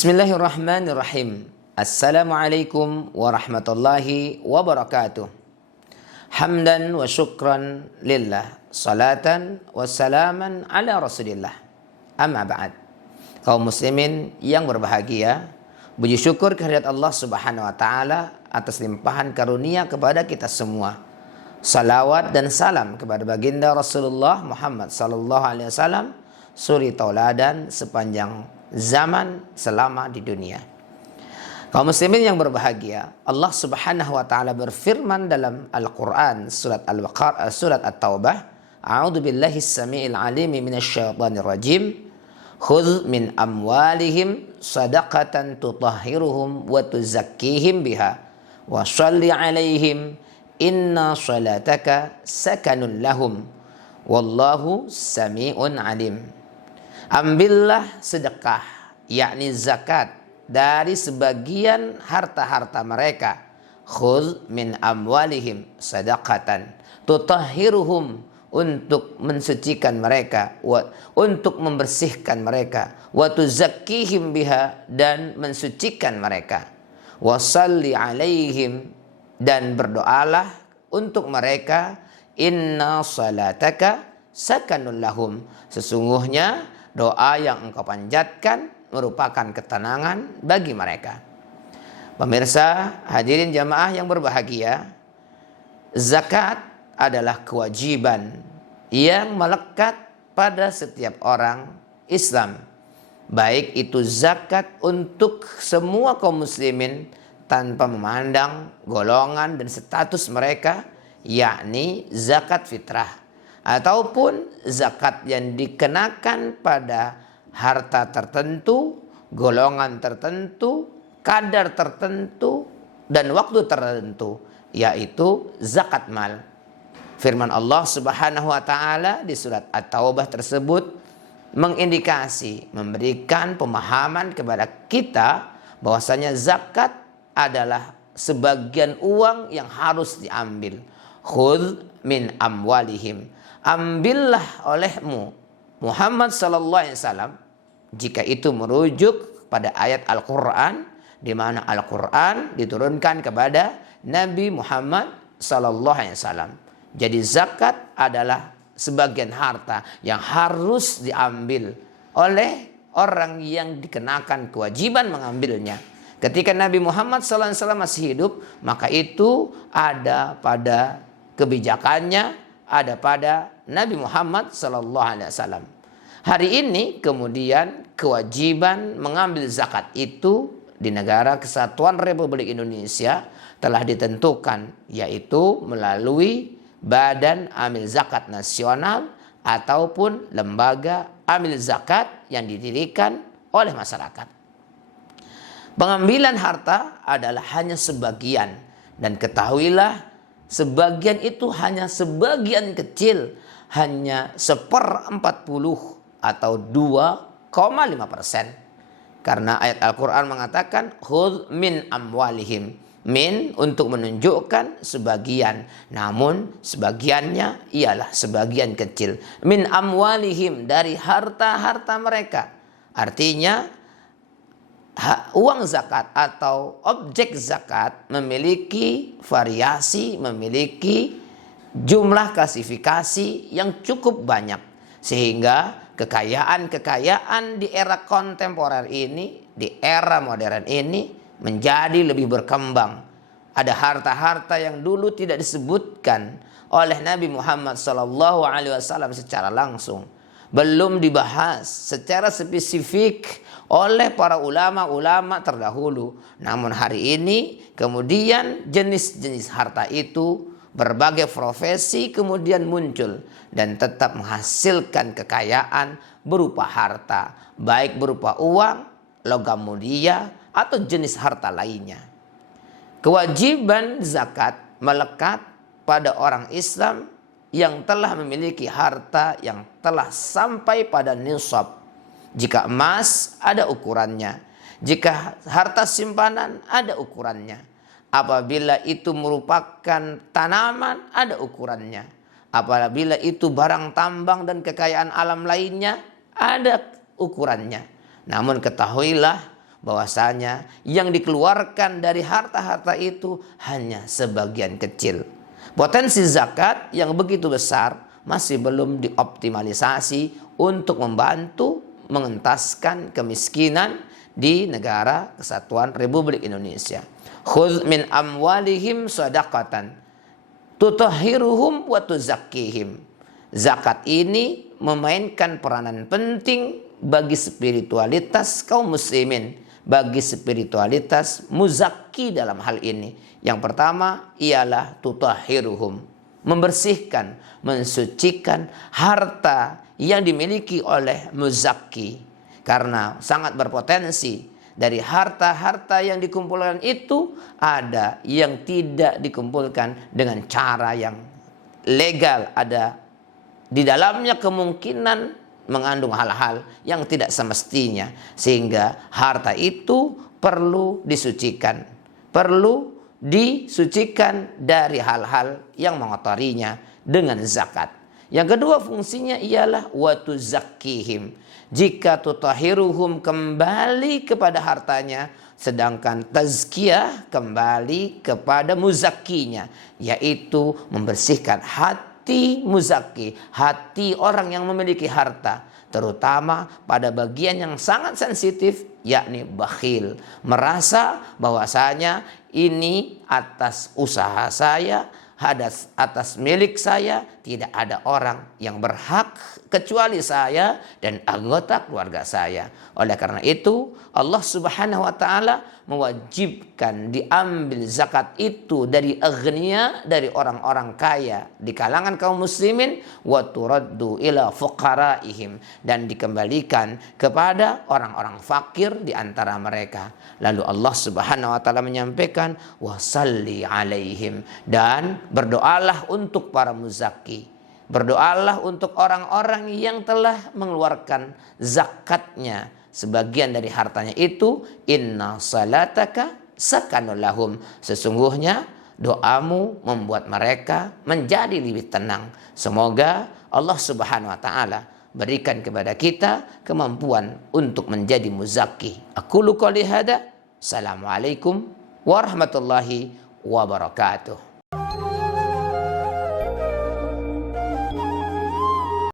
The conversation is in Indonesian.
Bismillahirrahmanirrahim. Assalamualaikum warahmatullahi wabarakatuh. Hamdan wa syukran lillah. Salatan wa salaman ala rasulillah. Amma ba'd. Kaum muslimin yang berbahagia, puji syukur kehadirat Allah subhanahu wa ta'ala atas limpahan karunia kepada kita semua. Salawat dan salam kepada baginda Rasulullah Muhammad sallallahu alaihi wasallam, suri tauladan sepanjang zaman selama di dunia. Kaum muslimin yang berbahagia, Allah Subhanahu wa taala berfirman dalam Al-Qur'an surat Al-Baqarah surat At-Taubah, A'udzu billahi as-sami'il 'alim minasyaitonir rajim. Khudh min amwalihim shadaqatan tutahhiruhum wa tuzakkihim biha wa shalli 'alaihim inna shalataka sakanun lahum wallahu sami'un 'alim. Ambillah sedekah, yakni zakat, dari sebagian harta-harta mereka. Khudh min amwalihim sadaqatan tutahhiruhum, untuk mensucikan mereka, untuk membersihkan mereka, wa tuzakkihim biha, dan mensucikan mereka, wa shalli alaihim, dan berdoalah untuk mereka, inna salataka sakanun lahum, sesungguhnya doa yang engkau panjatkan merupakan ketenangan bagi mereka. Pemirsa, hadirin jamaah yang berbahagia, zakat adalah kewajiban yang melekat pada setiap orang Islam. Baik itu zakat untuk semua kaum muslimin tanpa memandang golongan dan status mereka, yakni zakat fitrah, ataupun zakat yang dikenakan pada harta tertentu, golongan tertentu, kadar tertentu, dan waktu tertentu, yaitu zakat mal. Firman Allah Subhanahu wa taala di surat At-Taubah tersebut mengindikasi, memberikan pemahaman kepada kita bahwasanya zakat adalah sebagian uang yang harus diambil. Khudh min amwalihim, ambillah olehmu Muhammad sallallahu alaihi wasallam, jika itu merujuk pada ayat Al-Qur'an, di mana Al-Qur'an diturunkan kepada Nabi Muhammad sallallahu alaihi wasallam. Jadi zakat adalah sebagian harta yang harus diambil oleh orang yang dikenakan kewajiban mengambilnya. Ketika Nabi Muhammad sallallahu alaihi wasallam masih hidup, maka itu ada pada kebijakannya, ada pada Nabi Muhammad sallallahu alaihi wasallam. Hari ini kemudian kewajiban mengambil zakat itu di negara Kesatuan Republik Indonesia telah ditentukan, yaitu melalui Badan Amil Zakat Nasional ataupun lembaga amil zakat yang didirikan oleh masyarakat. Pengambilan harta adalah hanya sebagian, dan ketahuilah sebagian itu hanya sebagian kecil, hanya 1/40 atau 2,5%. Karena ayat Al-Quran mengatakan khudh min amwalihim, min untuk menunjukkan sebagian, namun sebagiannya ialah sebagian kecil. Min amwalihim, dari harta-harta mereka. Artinya uang zakat atau objek zakat memiliki variasi, memiliki jumlah klasifikasi yang cukup banyak, sehingga kekayaan-kekayaan di era kontemporer ini, di era modern ini menjadi lebih berkembang. Ada harta-harta yang dulu tidak disebutkan oleh Nabi Muhammad SAW secara langsung, belum dibahas secara spesifik oleh para ulama-ulama terdahulu. Namun hari ini kemudian jenis-jenis harta itu, berbagai profesi kemudian muncul dan tetap menghasilkan kekayaan berupa harta, baik berupa uang, logam mulia, atau jenis harta lainnya. Kewajiban zakat melekat pada orang Islam yang telah memiliki harta yang telah sampai pada nisab. Jika emas, ada ukurannya. Jika harta simpanan, ada ukurannya. Apabila itu merupakan tanaman, ada ukurannya. Apabila itu barang tambang dan kekayaan alam lainnya, ada ukurannya. Namun ketahuilah bahwasanya yang dikeluarkan dari harta-harta itu hanya sebagian kecil. Potensi zakat yang begitu besar masih belum dioptimalisasi untuk membantu mengentaskan kemiskinan di negara Kesatuan Republik Indonesia. Khudz min amwalihim shadaqatan tutahhiruhum wa tuzakkihim. Zakat ini memainkan peranan penting bagi spiritualitas kaum muslimin, bagi spiritualitas muzakki dalam hal ini. Yang pertama ialah tutahhiruhum, membersihkan, mensucikan harta yang dimiliki oleh muzakki, karena sangat berpotensi dari harta-harta yang dikumpulkan itu ada yang tidak dikumpulkan dengan cara yang legal, ada di dalamnya kemungkinan mengandung hal-hal yang tidak semestinya, sehingga harta itu perlu disucikan, perlu disucikan dari hal-hal yang mengotorinya dengan zakat. Yang kedua fungsinya ialah wa tuzakkihim. Jika tutahiruhum kembali kepada hartanya, sedangkan tazkiyah kembali kepada muzakkinya, yaitu membersihkan hati muzakki, hati orang yang memiliki harta, terutama pada bagian yang sangat sensitif, yakni bakhil, merasa bahwasanya ini atas usaha saya, atas milik saya, tidak ada orang yang berhak kecuali saya dan anggota keluarga saya. Oleh karena itu Allah Subhanahu wa taala mewajibkan diambil zakat itu dari aghnia, dari orang-orang kaya di kalangan kaum muslimin, wa turaddu ila fuqaraihim, dan dikembalikan kepada orang-orang fakir di antara mereka. Lalu Allah Subhanahu wa taala menyampaikan wasalli alaihim, dan berdoalah untuk para muzakki. Berdoalah untuk orang-orang yang telah mengeluarkan zakatnya, sebagian dari hartanya itu. Inna salataka sakanul lahum, sesungguhnya doamu membuat mereka menjadi lebih tenang. Semoga Allah Subhanahu wa taala berikan kepada kita kemampuan untuk menjadi muzakki. Aqulu qouli hada. Assalamualaikum warahmatullahi wabarakatuh.